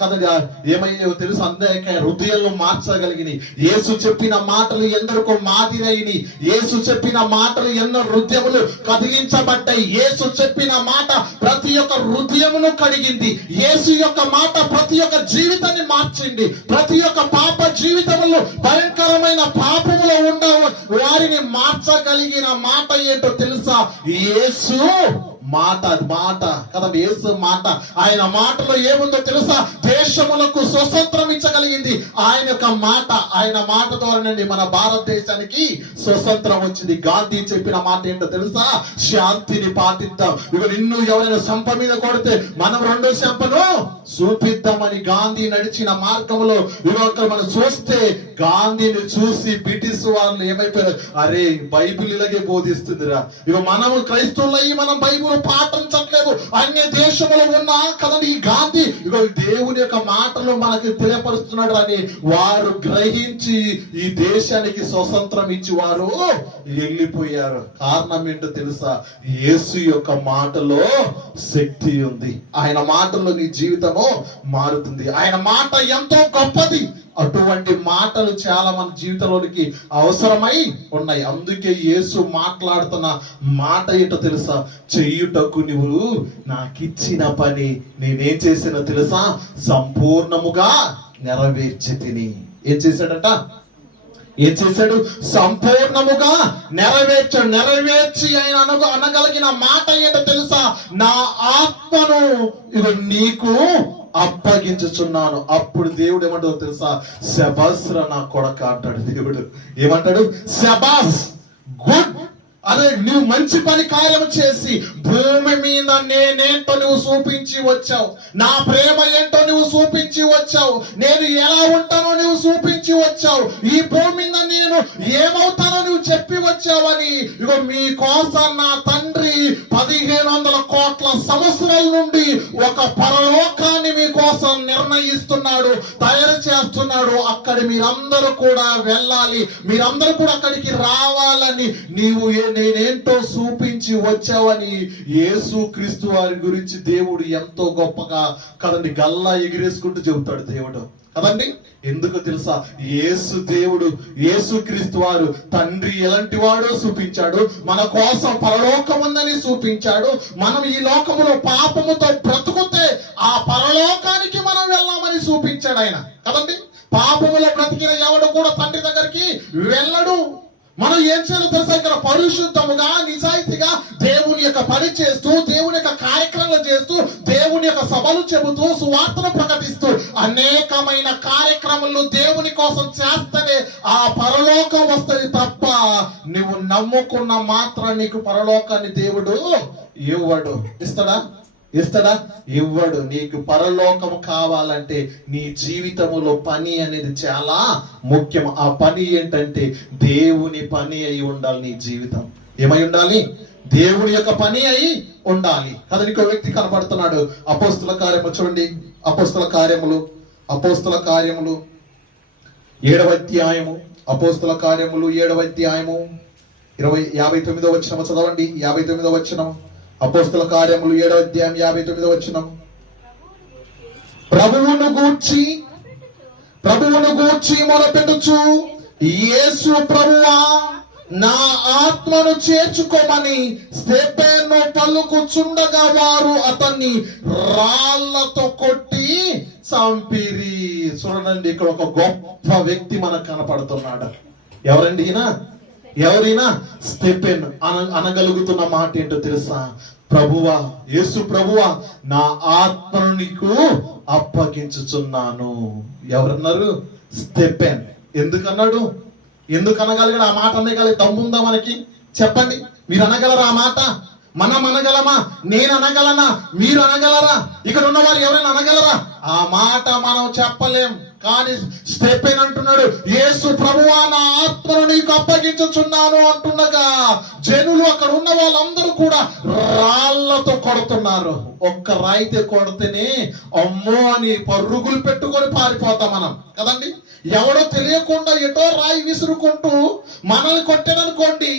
కదగా ఏమయ్యో తెలుసు? అందరికీ హృదయాలను మార్చగలిగిన యేసు చెప్పిన మాటలు ఎందరికో మాదిరైని. యేసు చెప్పిన మాటలు ఎన్నో హృదయములు కదిలించబడ్డాయి. యేసు చెప్పిన మాట ప్రతి ఒక్క హృదయమును కడిగింది. యేసు యొక్క మాట ప్రతి ఒక్క జీవితాన్ని మార్చింది. ప్రతి ఒక్క పాప జీవితంలో, భయంకరమైన పాపములో ఉండ వారిని మార్చగలిగిన మాట ఏంటో తెలుసా? యేసు మాట కదా. యేసు మాట, ఆయన మాటలో ఏముందో తెలుసా? దేశములకు స్వతంత్రం ఇచ్చగలిగింది ఆయన యొక్క మాట. ఆయన మాట ద్వారానండి మన భారతదేశానికి స్వతంత్రం వచ్చింది. గాంధీ చెప్పిన మాట ఏంటో తెలుసా? శాంతిని పాటిద్దాం. ఇక నిన్ను ఎవరైనా చెంప మీద కొడితే మనం 2వ చెంపను చూపిద్దామని గాంధీ నడిచిన మార్గంలో ఇక మనం చూస్తే, గాంధీని చూసి బ్రిటిష్ వాళ్ళు ఏమైపోయారు? అరే బైబిల్ ఇలాగే బోధిస్తుందిరా. ఇక మనము క్రైస్తవులయ్యి మనం బైబిల్ పాటించట్లేదు. అన్య దేశంలో ఉన్న కదండి ఈ గాంధీ ఇగో దేవుని యొక్క మాటలు మనకి తెలియపరుస్తున్నాడు అని వారు గ్రహించి ఈ దేశానికి స్వతంత్రం ఇచ్చి వారు వెళ్ళిపోయారు. కారణం ఏంటో తెలుసా? యేసు యొక్క మాటలో శక్తి ఉంది. ఆయన మాటలో నీ జీవితము మారుతుంది. ఆయన మాట ఎంతో గొప్పది. అటువంటి మాటలు చాలా మన జీవితంలోనికి అవసరమై ఉన్నాయి. అందుకే యేసు మాట్లాడుతున్న మాట ఏంటో తెలుసా? చెయ్యుటకు నువ్వు నాకిచ్చిన పని నేనేం చేసినా తెలుసా? సంపూర్ణముగా నెరవేర్చి తిని. ఏం చేశాడు? సంపూర్ణముగా నెరవేర్చి ఆయన అనగలిగిన మాట ఏంటో తెలుసా? నా ఆత్మను ఇక నీకు అప్పగించుచున్నాను. అప్పుడు దేవుడు ఏమంటాడో తెలుసా? శబాస్రా నా కొడక అంటాడు. దేవుడు ఏమంటాడు? శబాస్, గుడ్. అదే నువ్వు మంచి పని కార్యం చేసి భూమి మీద నేనేంటో నువ్వు చూపించి వచ్చావు. నా ప్రేమ ఏంటో నువ్వు చూపించి వచ్చావు. నేను ఎలా ఉంటానో నువ్వు చూపించి వచ్చావు. ఈ భూమి మీద నేను ఏమవుతానో నువ్వు చెప్పి వచ్చావని ఇగో మీ కోసం నా తండ్రి 1500 కోట్ల సంవత్సరాల నుండి ఒక పరలోకాన్ని మీ కోసం నిర్ణయిస్తున్నాడు, తయారు చేస్తున్నాడు. అక్కడ మీరందరూ కూడా వెళ్ళాలి, మీరందరూ కూడా అక్కడికి రావాలని నేనేంటో చూపించి వచ్చావని యేసుక్రీస్తు వారి గురించి దేవుడు ఎంతో గొప్పగా కదండి గల్లా ఎగిరేసుకుంటూ చెబుతాడు దేవుడు కదండి. ఎందుకు తెలుసా? యేసుక్రీస్తు వారు తండ్రి ఎలాంటి వాడో చూపించాడు, మన కోసం పరలోకం ఉందని చూపించాడు. మనం ఈ లోకములో పాపముతో బ్రతుకుతే ఆ పరలోకానికి మనం వెళ్ళామని చూపించాడు ఆయన కదండి. పాపములో బ్రతికిన ఎవడు కూడా తండ్రి దగ్గరికి వెళ్ళడు. మనం ఏం చేయాలో తెలుసా? ఇక్కడ పరిశుద్ధముగా నిజాయితీగా దేవుని యొక్క పని చేస్తూ, దేవుని యొక్క కార్యక్రమాలు చేస్తూ, దేవుని యొక్క సభలు చెబుతూ, సువార్తను ప్రకటిస్తూ అనేకమైన కార్యక్రమాలు దేవుని కోసం చేస్తేనే ఆ పరలోకం వస్తుంది తప్ప నువ్వు నమ్ముకున్న మాత్రం నీకు పరలోకాన్ని దేవుడు ఇవ్వడు. ఇస్తాడా? ఇవ్వడు. నీకు పరలోకం కావాలంటే నీ జీవితంలో పని అనేది చాలా ముఖ్యం. ఆ పని ఏంటంటే దేవుని పని అయి ఉండాలి. నీ జీవితం ఏమై ఉండాలి? దేవుని యొక్క పని అయి ఉండాలి. అది ఇంకో వ్యక్తి కనబడుతున్నాడు. అపోస్తుల కార్యము చూడండి. అపోస్తుల కార్యములు 7వ అధ్యాయము. అపోస్తుల కార్యములు 7వ అధ్యాయము 59వ వచనం చదవండి. 59వ వచనం. అపోస్తుల కార్యములు 7వ అధ్యాయం 59వ వచనం. ప్రభువును గూర్చి మొరపెట్టుచు, యేసు ప్రభువా నా ఆత్మను చేర్చుకోమని స్తెఫెను పలుకుచుండగా వారు అతన్ని రాళ్లతో కొట్టి చంపిరి. చూడండి, ఇక్కడ ఒక గొప్ప వ్యక్తి మనకు కనపడుతున్నాడు. ఎవరండి ఎవరైనా? స్తెఫెను అనగలుగుతున్న మాట ఏంటో తెలుసా? ప్రభువా, యేసు ప్రభువా నా ఆత్మను నీకు అప్పగించుచున్నాను. ఎవరన్నారు? స్తెఫెను. ఎందుకన్నాడు? ఎందుకు అనగలిగాడు? ఆ మాట అనగలిగే దమ్ముందా మనకి? చెప్పండి, మీరు అనగలరా ఆ మాట? మనం అనగలమా? నేను అనగలనా? మీరు అనగలరా? ఇక్కడ ఉన్న వారు ఎవరైనా అనగలరా? ఆ మాట మనం చెప్పలేం. కానీ స్తెఫెను అంటున్నాడు, యేసు ప్రభువా నా ఆత్మను నీకు అప్పగించుచున్నాను అంటుండగా జనులు, అక్కడ ఉన్న వాళ్ళందరూ కూడా రాళ్లతో కొడుతున్నారు. ఒక్క రాయితే కొడితేనే అమ్మో అని పరుగులు పెట్టుకొని పారిపోతాం మనం కదండి. ఎవడో తెలియకుండా ఎటో రాయి విసురుకుంటూ మనల్ని కొట్టాడనుకోండి,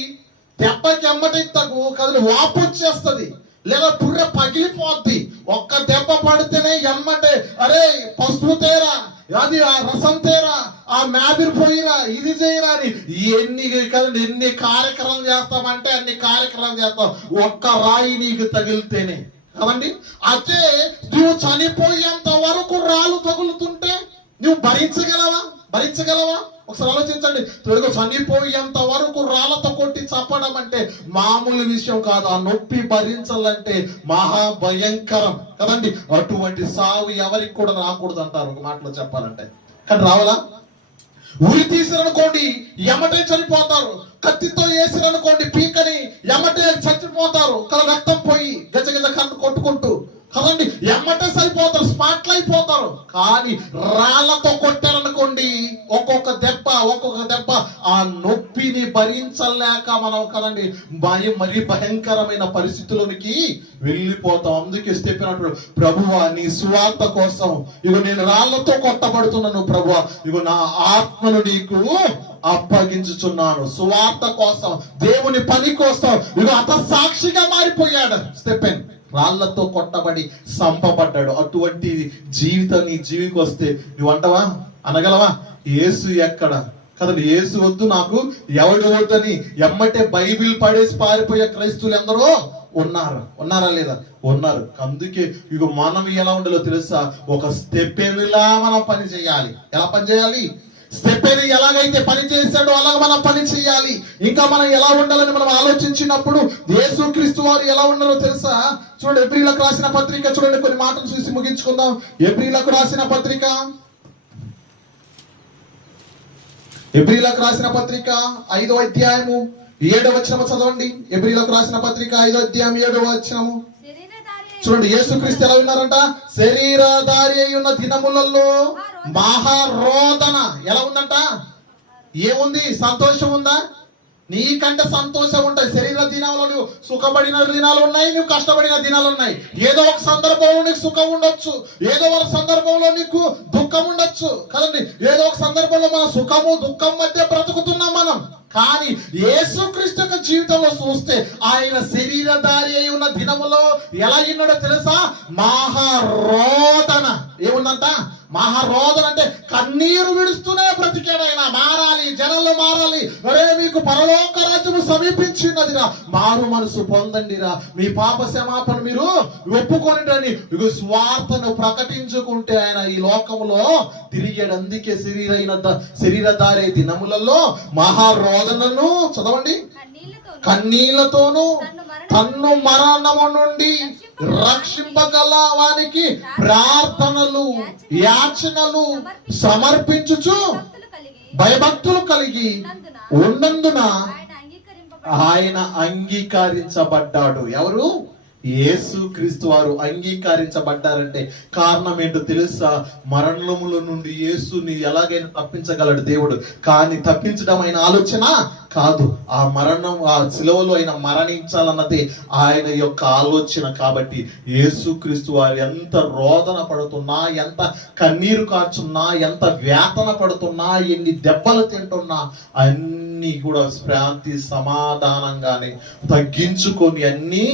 దెబ్బకి ఎమ్మటి తగు కదిలి వాపు వచ్చేస్తుంది, లేదా పుర్రె పగిలిపోద్ది. ఒక్క దెబ్బ పడితేనే ఎమ్మటే అరే పసుపు తేరా, అది ఆ రసం తేరా, ఆ మ్యాబిర్ పోయిరా, ఇది చేయరా అని ఎన్ని కార్యక్రమాలు చేస్తామంటే అన్ని కార్యక్రమాలు చేస్తాం. ఒక్క రాయి నీకు తగిలితేనే కదండి. అదే నువ్వు చనిపోయేంత వరకు రాళ్ళు తగులుతుంటే నువ్వు భరించగలవా? ఒకసారి ఆలోచించండి. చనిపోయేంత వరకు రాళ్లతో కొట్టి చంపడం అంటే మామూలు విషయం కాదు. ఆ నొప్పి భరించాలంటే మహాభయంకరం కదండి. అటువంటి సావు ఎవరికి కూడా రాకూడదు అంటారు ఒక మాటలో చెప్పాలంటే. కానీ రావాలా? ఉరి తీసిరనుకోండి ఎమ్మటే చనిపోతారు. కత్తితో వేసిరనుకోండి పీకని ఎమ్మటే చచ్చిపోతారు. రక్తం పోయి గజగజ కన్ను కొట్టుకుంటూ కదండి ఎమ్మటే సరిపోతారు, స్పాట్లు అయిపోతారు. కానీ రాళ్లతో కొట్టారనుకోండి ఒక్కొక్క దెబ్బ ఆ నొప్పిని భరించలేక మనం కదండి మరీ భయంకరమైన పరిస్థితుల్లోనికి వెళ్ళిపోతాం. అందుకే స్తెఫెను, ప్రభువా నీ సువార్త కోసం ఇగో నేను రాళ్లతో కొట్టబడుతున్నాను. ప్రభువా ఇగో నా ఆత్మను నీకు అప్పగించుచున్నాను. సువార్త కోసం, దేవుని పని కోసం ఇగో అత సాక్షిగా మారిపోయాడు స్తెఫెను. రాళ్లతో కొట్టబడి సంపబడ్డాడు. అటువంటి జీవితం నీ జీవికి వస్తే నువ్వు అంటవా? అనగలవా? యేసు ఎక్కడ కదండి. యేసు వద్దు నాకు ఎవడు వద్దని ఎమ్మటే బైబిల్ పడేసి పారిపోయే క్రైస్తువులు ఎందరో ఉన్నారా లేదా? ఉన్నారు. అందుకే ఇక మనం ఎలా ఉండాలో తెలుసా? ఒక స్తెఫెనులా మనం పని చేయాలి. ఎలా పని చేయాలి? స్తెఫెను ఎలాగైతే పని చేశాడో అలాగ మనం పని చేయాలి. ఇంకా మనం ఎలా ఉండాలని మనం ఆలోచించినప్పుడు యేసుక్రీస్తు వారు ఎలా ఉండాలో తెలుసా? చూడండి, ఎబ్రీయులకు రాసిన పత్రిక చూడండి, కొన్ని మాటలు చూసి ముగించుకుందాం. ఎబ్రీయులకు రాసిన పత్రిక 5వ అధ్యాయము 7వ వచనము చదవండి. ఎబ్రీయులకు రాసిన పత్రిక 5వ అధ్యాయం 7వ వచనము చూడండి. యేసుక్రీస్తు ఎలా ఉన్నారంట? శరీరధారి అయి ఉన్న దినములలో మహారోదన ఎలా ఉందంట? ఏముంది? సంతోషం ఉందా? నీకంటే సంతోషం ఉంటాయి. శరీర దినాల్లో నువ్వు సుఖపడిన దినాలు ఉన్నాయి, నువ్వు కష్టపడిన దినాలు ఉన్నాయి. ఏదో ఒక సందర్భంలో నీకు సుఖం ఉండొచ్చు, ఏదో ఒక సందర్భంలో నీకు దుఃఖం ఉండొచ్చు కదండి. ఏదో ఒక సందర్భంలో మన సుఖము దుఃఖం మధ్య బ్రతుకుతున్నాం మనం. కానీ యేసుక్రీస్తు యొక్క జీవితంలో చూస్తే ఆయన శరీరధారి అయి ఉన్న దినములో ఎలా ఉన్నాడో తెలుసా? మహారోదన. ఏముందంట? మహారోదన అంటే కన్నీరు విడుస్తూనే బ్రతికాడు ఆయన. మారాలి, జనంలో హృదయంలో మారాలి. అరే మీకు పరలోక రాజ్యము సమీపించినదిరా, మారు మనసు పొందండిరా, మీ పాప క్షమాపణ మీరు ఒప్పుకొనిరని స్వార్థను ప్రకటించుకుంటే ఆయన ఈ లోకములో తిరిగాడు. అందుకే శరీరధారే దినములలో మహారోదనను చదవండి, కన్నీళ్లతోనూ తన్ను మరణము నుండి రక్షింపగల వానికి ప్రార్థనలు యాచనలు సమర్పించుచు భయభక్తులు కలిగి ఉన్నందున ఆయన అంగీకరించబడ్డాడు. ఎవరు? యేసుక్రీస్తు వారు అంగీకరించబడ్డారంటే కారణం ఏంటో తెలుసా? మరణముల నుండి యేసుని ఎలాగైనా తప్పించగలడు దేవుడు, కానీ తప్పించడం ఆయన ఆలోచన కాదు. ఆ మరణం, ఆ శిలువలో ఆయన మరణించాలన్నది ఆయన యొక్క ఆలోచన. కాబట్టి యేసుక్రీస్తు వారు ఎంత రోదన పడుతున్నా, ఎంత కన్నీరు కార్చున్నా, ఎంత వేతన పడుతున్నా, ఎన్ని దెబ్బలు తింటున్నా అన్ని కూడా శాంతి సమాధానంగానే తగ్గించుకొని అన్ని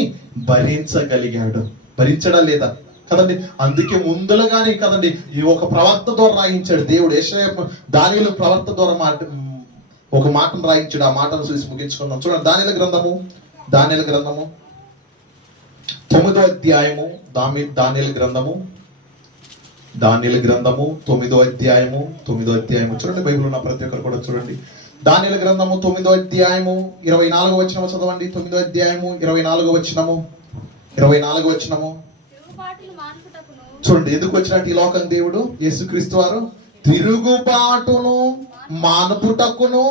భరించగలిగాడు. భరించడా లేదా కదండి? అందుకే ముందులుగానే కదండి ఈ ఒక ప్రవక్త ద్వారా రాయించాడు దేవుడు. యెషయా దానియేలు ప్రవక్త ద్వారా ఒక మాటను రాయించాడు. ఆ మాటను చూసి ముగించుకుందాం. చూడండి, దానియేలు గ్రంథము 9వ అధ్యాయము. దానియేలు గ్రంథము 9వ అధ్యాయము. చూడండి, బైబిల్ ఉన్న ప్రతి ఒక్కరు కూడా చూడండి. దానియేలు గ్రంథము 9వ అధ్యాయము 24వ వచనము చదవండి. 9వ అధ్యాయము 24వ వచనము. చూడండి, ఎందుకు వచ్చినట్టు ఈ లోకం దేవుడు యేసుక్రీస్తు వారు? తిరుగుబాటును మానుపుటకును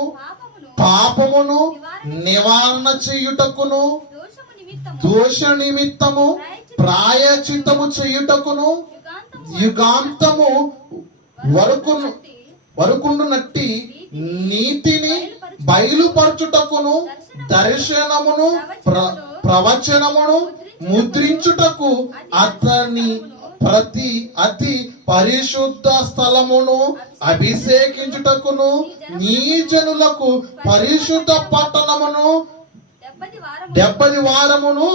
పాపమును నివారణ చేయుటకును దోష నిమిత్తము ప్రాయచిత్తము చేయుటకును యుగాంతము వరకుండునట్టి నీతిని బయలుపరచుటకును దర్శనమును ప్రవచనమును ముద్రించుటకు అతి పరిశుద్ధ స్థలమును అభిషేకించుటకును నీ జనులకు పరిశుద్ధ పట్టణమును 70 వారమును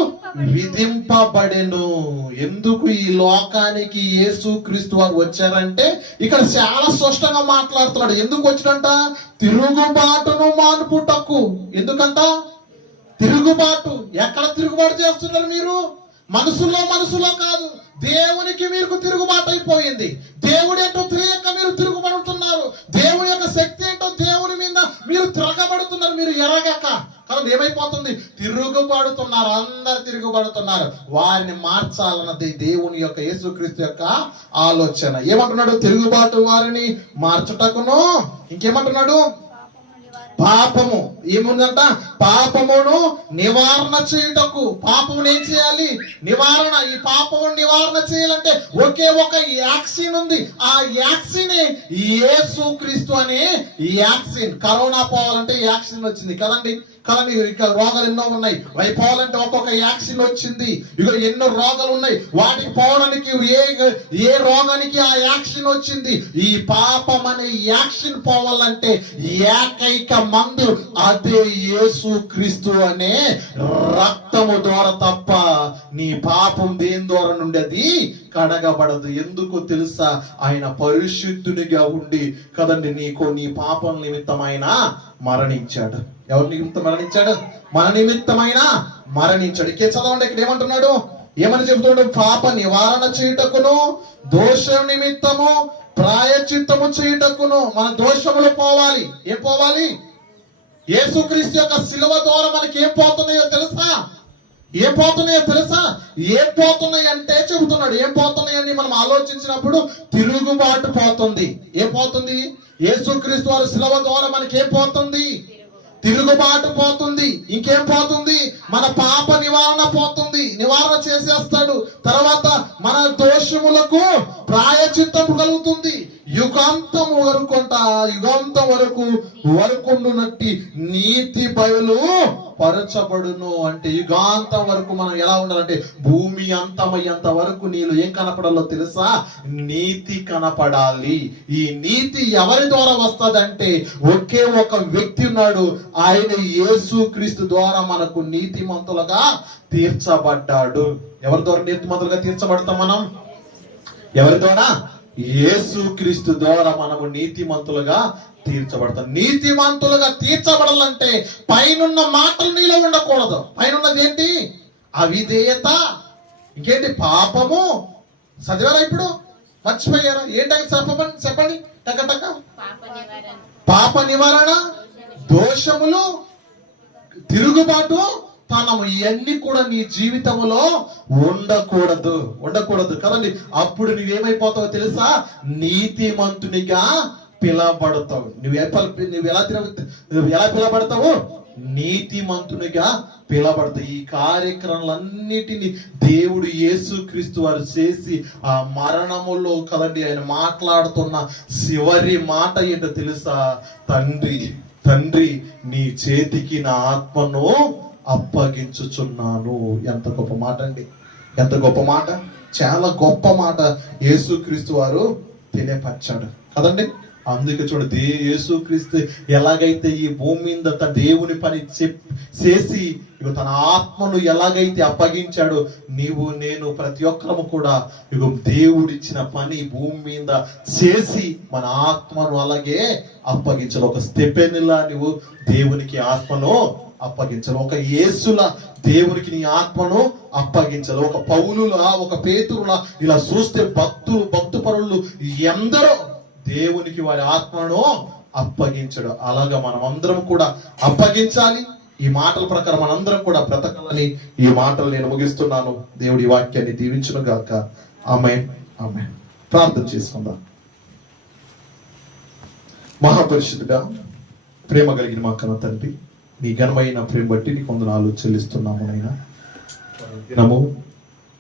విధింపబడెను. ఎందుకు ఈ లోకానికి యేసుక్రీస్తు వారు వచ్చారంటే ఇక్కడ చాలా స్పష్టంగా మాట్లాడుతున్నాడు. ఎందుకు వచ్చినంట? తిరుగుబాటును మానుపుటకు. ఎందుకంట తిరుగుబాటు? ఎక్కడ తిరుగుబాటు చేస్తున్నారు మీరు? మనసులో కాదు, దేవునికి మీకు తిరుగుబాటు అయిపోయింది. దేవుడు ఏంటో తెలియక మీరు తిరుగుబడుతున్నారు. దేవుని యొక్క శక్తి ఏంటో దేవుని మీద మీరు తిరగబడుతున్నారు. మీరు ఎరగక కాబట్టి ఏమైపోతుంది? తిరుగుబడుతున్నారు. అందరు తిరుగుబడుతున్నారు. వారిని మార్చాలన్నది దేవుని యొక్క యేసుక్రీస్తు యొక్క ఆలోచన. ఏమంటున్నాడు? తిరుగుబాటు వారిని మార్చుటకును, ఇంకేమంటున్నాడు? పాపము ఏముందంట? పాపమును నివారణ చేయుటకు. పాపమును ఏం చేయాలి? నివారణ. ఈ పాపమును నివారణ చేయాలంటే ఒకే ఒక యాక్సిన్ ఉంది. ఆ యాక్సినే యేసుక్రీస్తు అనే యాక్సిన్. కరోనా పోవాలంటే యాక్సిన్ వచ్చింది కదండి. ఇక్కడ రోగాలు ఎన్నో ఉన్నాయి. అవి పోవాలంటే ఒక్కొక్క యాక్సిన్ వచ్చింది. ఇక ఎన్నో రోగాలు ఉన్నాయి. వాటికి పోవడానికి ఏ రోగానికి ఆ యాక్సిన్ వచ్చింది. ఈ పాపం అనే యాక్సిన్ పోవాలంటే ఏకైక మందు అదే యేసుక్రీస్తు అనే రక్తము ద్వారా తప్ప నీ పాపం దేని ద్వారా నుండి అది కడగబడదు. ఎందుకు తెలుసా? ఆయన పరిశుద్ధునిగా ఉండి కదండి నీ పాపం నిమిత్తం ఆయన మరణించాడు. ఎవరి నిమిత్తం మరణించాడు? మన నిమిత్తమైన మరణించాడు. ఇకే చదవండి, ఇక్కడ ఏమంటున్నాడు? ఏమని చెబుతున్నాడు? పాప నివారణ చేయుటకును దోష నిమిత్తము ప్రాయచిత్తము చేయుటకును. మన దోషములు పోవాలి. ఏం పోవాలి? యేసుక్రీస్తు యొక్క శిలువ ద్వారా మనకి ఏం పోతున్నాయో తెలుసా? ఏం పోతున్నాయి అంటే చెబుతున్నాడు. ఏం పోతున్నాయని మనం ఆలోచించినప్పుడు తిరుగుబాటు పోతుంది. ఏం పోతుంది? యేసుక్రీస్తు వారి శిలువ ద్వారా మనకి ఏం పోతుంది? తిరుగుబాటు పోతుంది. ఇంకేం పోతుంది? మన పాప నివారణ పోతుంది. నివారణ చేసేస్తాడు. తర్వాత మన దోషములకు ప్రాయచిత్తం కలుగుతుంది. యుగాంతం వరకు వరకుండునట్టి నీతి బయలు పరచబడును. అంటే యుగాంతం వరకు మనం ఎలా ఉండాలంటే భూమి అంతమయ్యేంత వరకు నీళ్ళు ఏం కనపడాలో తెలుసా? నీతి కనపడాలి. ఈ నీతి ఎవరి ద్వారా వస్తుందంటే ఒకే ఒక వ్యక్తి ఉన్నాడు. ఆయన యేసుక్రీస్తు ద్వారా మనకు నీతిమంతులుగా తీర్చబడ్డాడు. ఎవరి ద్వారా నీతిమంతులుగా తీర్చబడతాం మనం? ఎవరి ద్వారా? యేసుక్రీస్తు ద్వారా మనము నీతిమంతులుగా తీర్చబడతాం. నీతిమంతులుగా తీర్చబడాలంటే పైనున్న మాటలు నీలో ఉండకూడదు. పైనున్నది ఏంటి? అవిధేయత, ఇంకేంటి? పాపము. చదివారా? ఇప్పుడు మర్చిపోయారా? ఏంటంటే చెప్పండి టక. పాప నివారణ, దోషములు, తిరుగుబాటు, తనము, ఇవన్నీ కూడా నీ జీవితంలో ఉండకూడదు కదండి. అప్పుడు నువ్వేమైపోతావో తెలుసా? నీతిమంతునిగా పిలవబడతావు. నువ్వు ఎలా పిలవబడతావు? నీతిమంతునిగా పిలవబడతావు. ఈ కార్యక్రమాలన్నిటినీ దేవుడు యేసుక్రీస్తు వారు చేసి ఆ మరణములో కదండి ఆయన మాట్లాడుతున్న చివరి మాట ఏంటో తెలుసా? తండ్రి నీ చేతికి నా ఆత్మను అప్పగించుచున్నాను. ఎంత గొప్ప మాట అండి! ఎంత గొప్ప మాట! చాలా గొప్ప మాట యేసుక్రీస్తు వారు తెలియపరిచాడు కదండి. అందుకే చూడండి, యేసుక్రీస్తు ఎలాగైతే ఈ భూమి మీద తన దేవుని పని చేసి తన ఆత్మను ఎలాగైతే అప్పగించాడో, నీవు నేను ప్రతి ఒక్కరము కూడా దేవుడిచ్చిన పని భూమి మీద చేసి మన ఆత్మను అలాగే అప్పగించాలి. ఒక స్టెపెనులా నువ్వు దేవునికి ఆత్మను అప్పగించాలి. ఒక యేసులా దేవునికి నీ ఆత్మను అప్పగించాలి. ఒక పౌలులా, ఒక పేతురులా ఇలా చూస్తే భక్తు పరులు ఎందరో దేవునికి వారి ఆత్మను అప్పగించడు. అలాగా మనం అందరం కూడా అప్పగించాలి. ఈ మాటల ప్రకారం మనందరం కూడా బ్రతకాలని ఈ మాటలు నేను ముగిస్తున్నాను. దేవుడి వాక్యాన్ని దీవించును గాక. ఆమేన్, ఆమేన్. ప్రార్థన చేసుకుందాం. మహాపరిశుద్ధుడా, ప్రేమ కలిగిన మా కన్న తండ్రి, నీ ఘనమైన ప్రేమ బట్టి నీకు వందనాలు చెల్లిస్తున్నాము. నైనా దినము